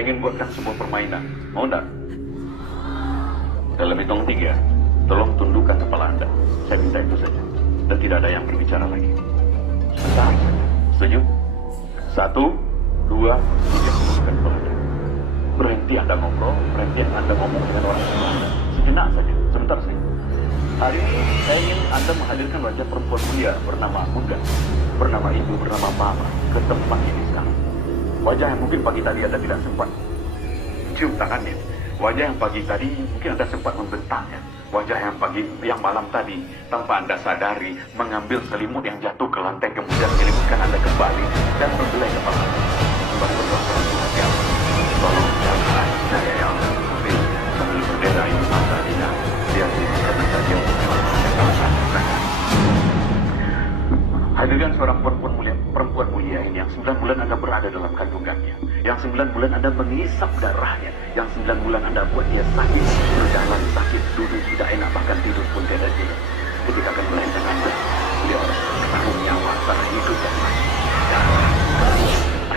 saya ingin buatkan sebuah permainan. Mau enggak? Dalam hitung 3, tolong tundukkan kepala Anda. Saya minta itu saja. Dan tidak ada yang berbicara lagi. Sebentar saja. Setuju? 1, 2, 3, tundukkan kepala Anda. Berhenti Anda ngobrol, berhenti Anda ngomong dengan orang sebelah Anda. Sejenak saja, sebentar saja. Hari ini saya ingin Anda menghadirkan wajah perempuan mulia bernama Bunda, bernama Ibu, bernama Mama ke tempat ini sekarang. Wajah yang mungkin pagi tadi Anda tidak sempat cium tangannya. Wajah yang pagi tadi mungkin Anda sempat membentaknya. Wajah yang malam tadi tanpa Anda sadari mengambil selimut yang jatuh ke lantai, kemudian menyeliputkan Anda kembali dan membelai kepala Anda. Kembali berdoa pada Tuhan ya Allah. Tolong jaga saya ya Allah. Sambil bendera ini mata dia. Dia karena saja hadirkan seorang perempuan mulia ini yang 9 bulan Anda berada dalam kandungannya, yang 9 bulan Anda mengisap darahnya, yang 9 bulan Anda buat dia sakit, berjalan sakit, duduk tidak enak, bahkan tidur pun tidak jelas. Ketika akan melahirkan Anda, beliau harus bertarung nyawa antara hidup dan mati.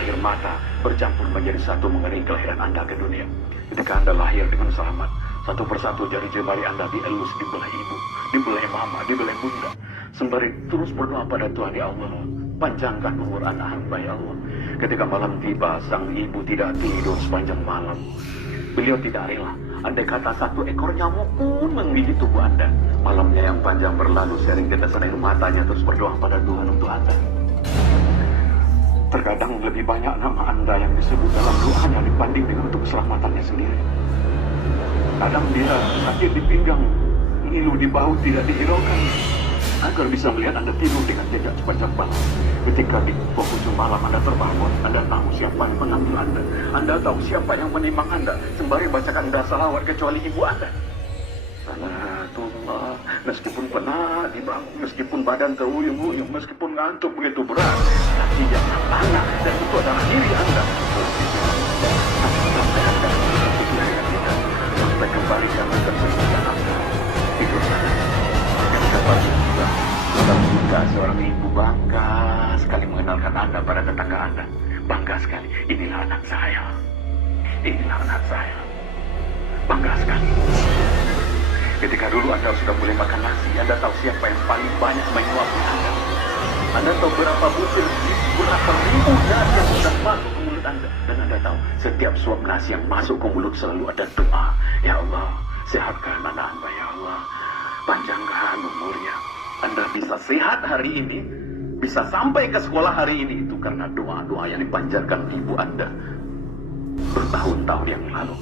Air mata bercampur menjadi satu mengenai kelahiran Anda ke dunia. Ketika Anda lahir dengan selamat, satu persatu jari jemari Anda dielus di belah ibu, di belah mama, di belah bunda. Sembari terus berdoa pada Tuhan ya Allah, panjangkan umur anak hamba ya Allah. Ketika malam tiba, sang ibu tidak tidur sepanjang malam. Beliau tidak rela. Andai kata satu ekor nyamuk pun menggigit tubuh Anda. Malamnya yang panjang berlalu sering tetesan air matanya terus berdoa pada Tuhan untuk Anda. Terkadang lebih banyak nama Anda yang disebut dalam doanya dibanding dengan untuk keselamatannya sendiri. Kadang dia sakit di pinggang, ngilu di bahu tidak dihiraukan, agar bisa melihat Anda tidur dengan jejak sepanjang malam. Ketika di penghujung malam Anda terbangun, Anda tahu siapa yang mengambil Anda. Anda tahu siapa yang menimang Anda. Sembari bacakan Anda salawat kecuali ibu Anda. Salatullah, meskipun penat dibangun, meskipun badan teruyung-uyung, meskipun ngantuk begitu berat, tapi jangan anak dan itu adalah diri Anda. Sampai kembali jangan tersenyum Anda. Tidur sana. Ketika pagi tiba, juga seorang ibu bangga sekali mengenalkan Anda pada tetangga Anda. Bangga sekali, inilah anak saya. Inilah anak saya. Bangga sekali. Ketika dulu Anda sudah mulai makan nasi, Anda tahu siapa yang paling banyak menyuapi Anda. Anda tahu berapa butir, berapa ribu nasi yang sudah masuk ke mulut Anda. Dan Anda tahu, setiap suap nasi yang masuk ke mulut selalu ada doa. Ya Allah, sehatkan anak Anda ya Allah. Panjangkan umurnya. Anda bisa sehat hari ini, bisa sampai ke sekolah hari ini, itu karena doa-doa yang dipanjatkan ibu Anda bertahun-tahun yang lalu.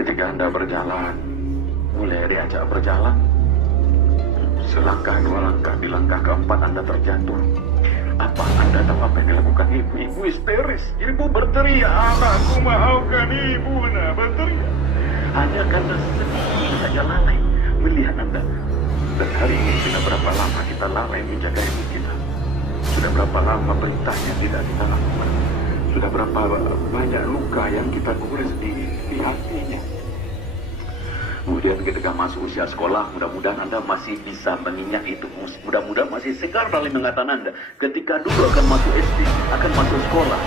Ketika Anda berjalan, mulai diajak berjalan, selangkah dua langkah, di langkah keempat Anda terjatuh. Apa Anda tahu apa yang dilakukan ibu? Ibu histeris, ibu berteriak, anakku maafkan ibu, berteriak. Hanya karena sedikit saja lalai melihat Anda. Dan hari ini sudah berapa lama kita lalai menjaga ibu kita? Sudah berapa lama perintahnya tidak kita lakukan? Sudah berapa banyak luka yang kita gores di hatinya? Kemudian ketika masuk usia sekolah, mudah-mudahan Anda masih bisa mengingat itu. Mudah-mudahan masih segar dalam ingatan Anda. Ketika dulu akan masuk SD, akan masuk sekolah,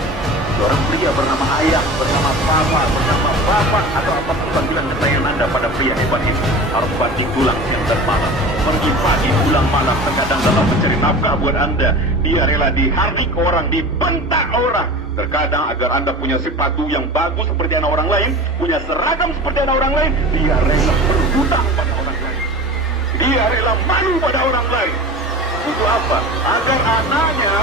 seorang pria bernama Ayah, bernama Papa, bernama Bapak, atau apapun panggilan kesayangan Anda pada pria hebat itu, harus banting tulang siang dan malam, pergi pagi pulang malam. Terkadang dalam mencari nafkah buat Anda, dia rela dihardik orang, dibentak orang. Terkadang agar Anda punya sepatu yang bagus seperti anak orang lain, punya seragam seperti anak orang lain, dia rela berhutang pada orang lain. Dia rela malu pada orang lain. Untuk apa? Agar anaknya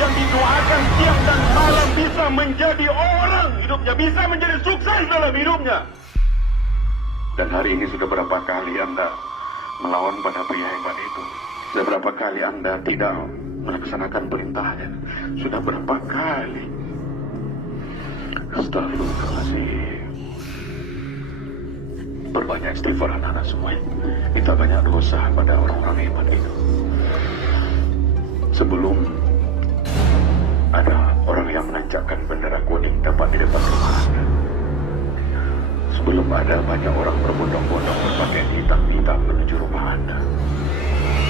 yang didoakan siang dan malam bisa menjadi orang hidupnya, bisa menjadi sukses dalam hidupnya. Dan hari ini sudah berapa kali Anda melawan pada pria hebat itu? Sudah berapa kali Anda tidak melaksanakan perintahnya? Sudah berapa kali? Astagfirullahaladzim. Berbanyak istighfar anak-anak semua. Kita banyak dosa pada orang-orang hebat itu. Sebelum ada orang yang menancapkan bendera kuning tepat di depan rumah Anda. Sebelum ada banyak orang berbondong-bondong berpakaian hitam-hitam menuju rumah Anda.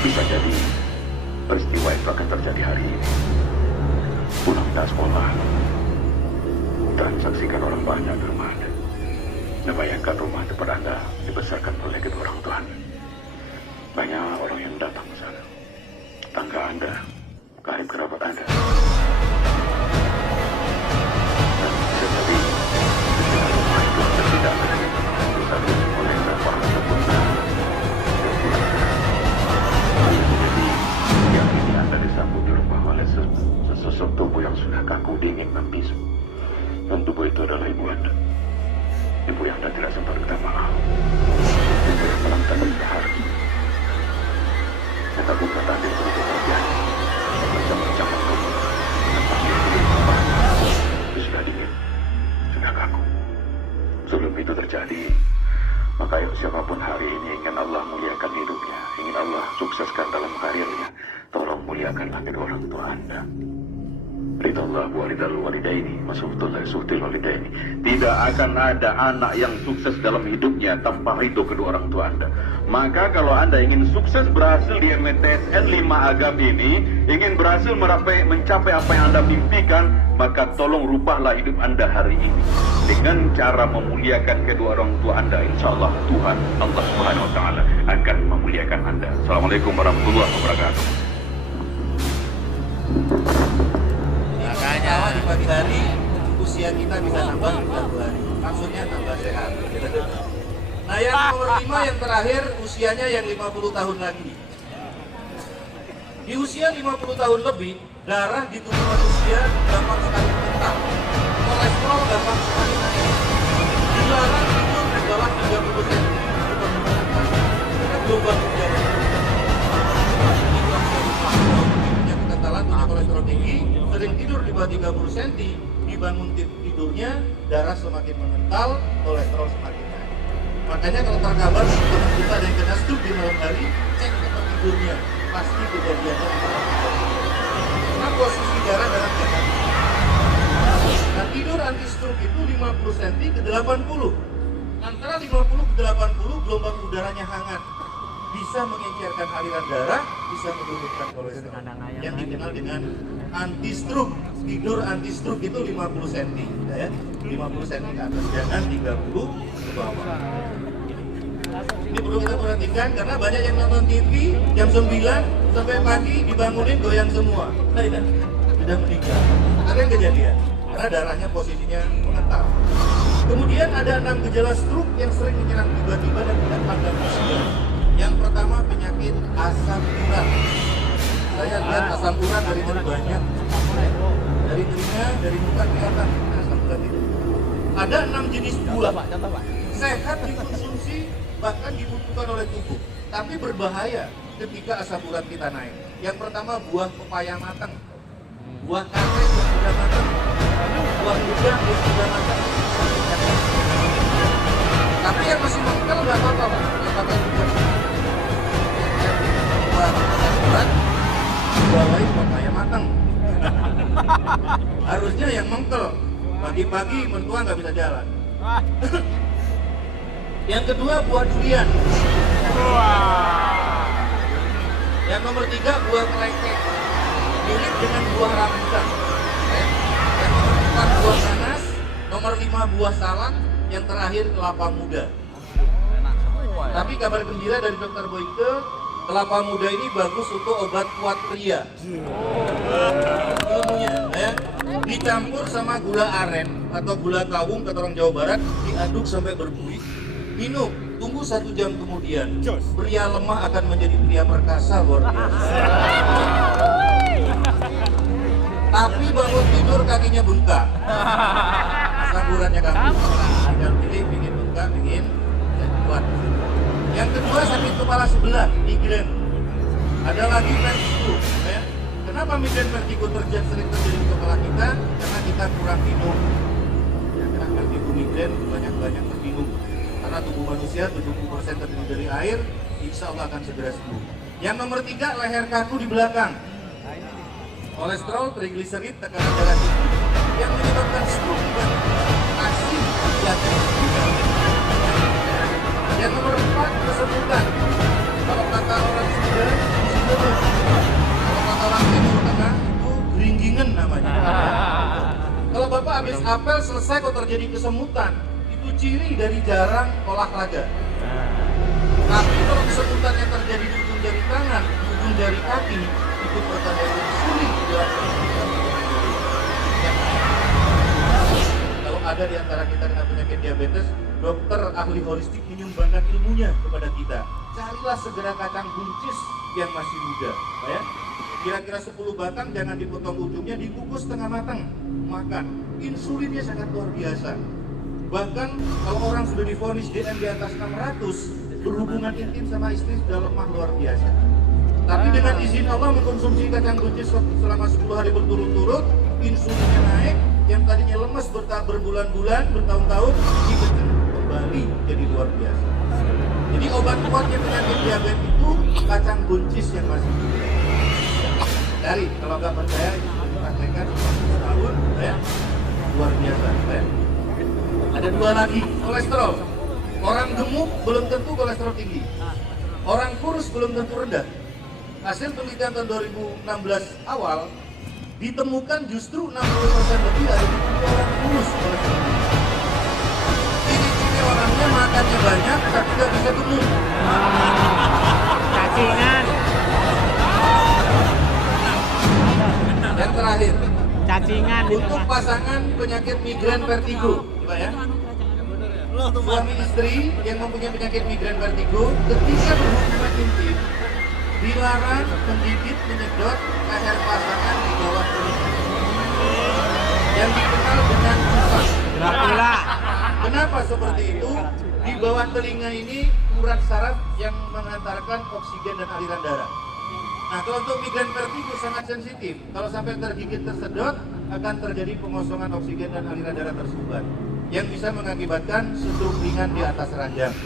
Bisa jadi peristiwa itu akan terjadi hari ini. Pulang dari sekolah, ditransaksikan orang banyak di rumah Anda. Nah, bayangkan rumah tempat Anda dibesarkan oleh kedua orang tua Anda. Banyak orang yang datang ke sana. Tangga Anda, karib kerabat Anda. Dan bisa jadi ketika rumah itu Anda tidak disambut oleh orang tersebut. Jadi yang ini Anda disambut di rumah oleh sesosok tubuh yang sudah kaku, dingin, membisu. Dan tubuh itu adalah ibu Anda. Ibu yang Anda tidak sempat minta maaf. Ibu yang malam takut berharga. Saya takut kata Anda itu terjadi. Macam-macam tubuh. Dan pasti itu itu sudah dingin, sudah kaku. Sebelum itu terjadi, maka siapapun hari ini ingin Allah muliakan hidupnya, ingin Allah sukseskan dalam karirnya, tolong muliakanlah kedua orang tua Anda. Ridallah walidal walidaini, masuhtullah suhtil walidaini. Tidak akan ada anak yang sukses dalam hidupnya tanpa ridho kedua orang tua Anda. Maka kalau Anda ingin sukses berhasil di MTSN 5 Agam ini, ingin berhasil mencapai apa yang Anda mimpikan, maka tolong rubahlah hidup Anda hari ini dengan cara memuliakan kedua orang tua Anda. Insya Allah Tuhan Allah Subhanahu Wa Taala akan memuliakan Anda. Assalamualaikum warahmatullahi wabarakatuh. Makanya di pagi hari usia kita bisa nambah 2 hari. Maksudnya tambah sehat. Nah yang nomor 5 yang terakhir usianya yang 50 tahun lagi. Di usia 50 tahun lebih, darah di tubuh manusia gampang sekali mengental. Kolesterol gampang sekali naik. Dilarang tidur di bawah 30 cm. Karena gelombang udara. Itu akan jadi faktor punya kekentalan, punya kolesterol tinggi, sering tidur di bawah 30 cm, dibangun tidurnya, darah semakin mengental, kolesterol semakin naik. Makanya kalau terkabar teman kita ada yang kena stroke di malam hari, cek tempat tidurnya, pasti kejadiannya di tempat tidurnya. Karena posisi darah dalam jantung. Nah tidur anti stroke itu 50 cm ke 80. Antara 50 ke 80 gelombang udaranya hangat. Bisa mengencerkan aliran darah, bisa menurunkan kolesterol. Yang dikenal dengan anti stroke. Tidur anti stroke itu 50 cm, ya. 50 cm ke atas, jangan 30 ke bawah. Ini perlu kita perhatikan karena banyak yang nonton TV jam 9 sampai pagi dibangunin goyang semua. Nah, tidak, sudah meninggal. Ada yang kejadian karena darahnya posisinya mengental. Kemudian ada 6 gejala stroke yang sering menyerang tiba-tiba dan tidak pandang usia. Yang pertama penyakit asam urat. Saya lihat asam urat dari mana banyak. Dari telinga, dari muka kelihatan asam urat itu. Ada 6 jenis buah. Sehat dikonsumsi, bahkan dibutuhkan oleh tubuh. Tapi berbahaya ketika asam urat kita naik. Yang pertama buah pepaya matang. Buah karet yang sudah matang. Buah udang yang sudah matang. Tapi yang masih mengkel nggak apa-apa, Pak. Nggak pakai udang. Buah asam urat, buah lain pepaya matang. Harusnya yang mengkel. Pagi-pagi mentua nggak bisa jalan. Yang kedua buah durian. Yang nomor 3 buah kelengkeng. Mirip dengan buah rambutan. Yang nomor 4 buah nanas. Nomor 5 buah salak. Yang terakhir kelapa muda. Tapi kabar gembira dari Dr. Boyke, kelapa muda ini bagus untuk obat kuat pria. Ilmunya, ya. Dicampur sama gula aren atau gula kawung kata orang Jawa Barat, diaduk sampai berbuih. Minum, tunggu 1 jam kemudian, pria lemah akan menjadi pria perkasa luar biasa. Tapi bangun tidur kakinya bengkak. Asam uratnya kambuh. Tinggal pilih, bikin bengkak, bikin kuat. Yang kedua sakit kepala sebelah, migrain. Ada lagi vertigo. Ya. Kenapa migrain vertigo sering terjadi di kepala kita? Karena kita kurang minum. Ya, karena vertigo migrain banyak terbingung. Karena tubuh manusia 70% terdiri dari air, insya Allah akan segera sembuh. Yang nomor 3, leher kaku di belakang. Kolesterol, trigliserid, tekanan darah tinggi. Yang menyebabkan stroke bukan asin, jatuh. Yang nomor 4, kesemutan. Kalau kata orang Sunda, Sunda. Kalau kata orang Timur Tengah, itu geringgingan namanya. Kalau Bapak habis Habis apel selesai kok terjadi kesemutan. Itu ciri dari jarang olahraga. Tapi kalau kesemutannya terjadi di ujung jari tangan, di ujung jari kaki, itu pertanda yang sulit dijelaskan. Kalau ada di antara kita dengan penyakit diabetes, dokter ahli holistik menyumbangkan ilmunya kepada kita. Carilah segera kacang buncis yang masih muda, ya. Kira-kira 10 batang, jangan dipotong ujungnya, dikukus setengah matang, makan. Insulinnya sangat luar biasa. Bahkan kalau orang sudah divonis DM di atas 600, berhubungan intim sama istri sudah lemah luar biasa. Tapi dengan izin Allah mengkonsumsi kacang buncis selama 10 hari berturut-turut, insulinnya naik, yang tadinya lemas berbulan-bulan, bertahun-tahun, dikencang kembali jadi luar biasa. Jadi obat kuatnya penyakit diabetes itu kacang buncis yang masih muda. Dari kalau nggak percaya itu dipraktekkan setahun, ya, luar biasa. Ya. Ada 2 lagi, kolesterol. Orang gemuk belum tentu kolesterol tinggi. Orang kurus belum tentu rendah. Hasil penelitian tahun 2016 awal ditemukan justru 60% lebih ada di orang kurus kolesterol tinggi. Ciri-ciri orangnya makannya banyak tapi nggak bisa gemuk. Cacingan. Yang terakhir, Cacingan untuk pasangan penyakit migrain vertigo, coba ya. Suami istri yang mempunyai penyakit migrain vertigo, ketika berhubungan intim, dilarang menggigit, menyedot leher pasangan di bawah telinga, yang dikenal dengan cupang. Dracula. Kenapa seperti itu? Di bawah telinga ini urat saraf yang mengantarkan oksigen dan aliran darah. Nah, kalau untuk migrain vertigo sangat sensitif. Kalau sampai tergigit, tersedot, akan terjadi pengosongan oksigen dan aliran darah tersumbat yang bisa mengakibatkan stroke ringan di atas ranjang.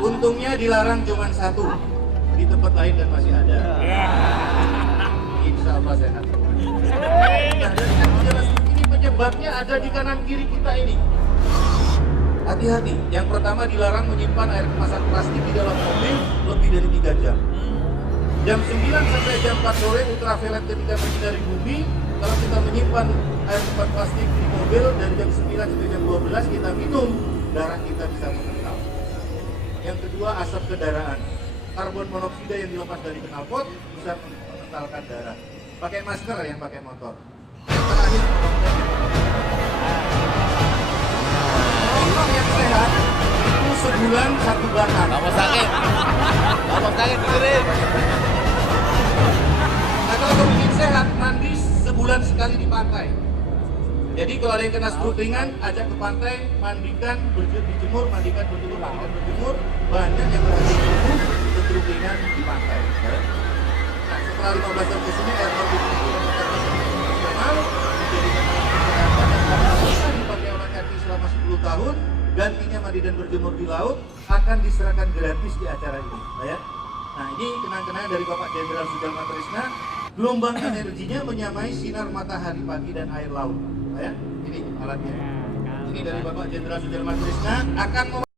Untungnya dilarang cuma 1, di tempat lain dan masih ada. Insya Allah sehat. Nah, dari jelas ini penyebabnya ada di kanan kiri kita ini. Hati-hati. Yang pertama, dilarang menyimpan air kemasan plastik di dalam mobil lebih dari 3 jam. Jam 9 sampai jam 4 sore ultraviolet ketika menyinari bumi. Kalau kita menyimpan air kemasan plastik di mobil dari jam 9 sampai jam 12 kita minum, darah kita bisa mengental. Yang kedua, asap kendaraan. Karbon monoksida yang dilepas dari knalpot bisa mengentalkan darah. Pakai masker yang pakai motor. Yang terakhir, orang yang sehat itu sebulan 1 batang. Kamu sakit. Kamu sakit dengerin. Nah, kalau kepingin sehat, mandi sebulan sekali di pantai. Jadi kalau ada yang kena stroke ringan, ajak ke pantai, mandikan, dijemur, mandikan, berjemur, mandikan, berjemur. Banyak yang berhasil sembuh stroke ringan di pantai. Nah, setelah 15 tahun ke sini, air laut itu nasional dijadikan kesehatan dan harus bisa dipakai oleh RI selama 10 tahun. Gantinya mandi dan berjemur di laut akan diserahkan gratis di acara ini, ya. Nah, ini kenang-kenangan dari Bapak Jenderal Sujarman Trisna. Gelombang energinya menyamai sinar matahari pagi dan air laut, ya. Ini alatnya. Ini dari Bapak Jenderal Sujarman Trisna akan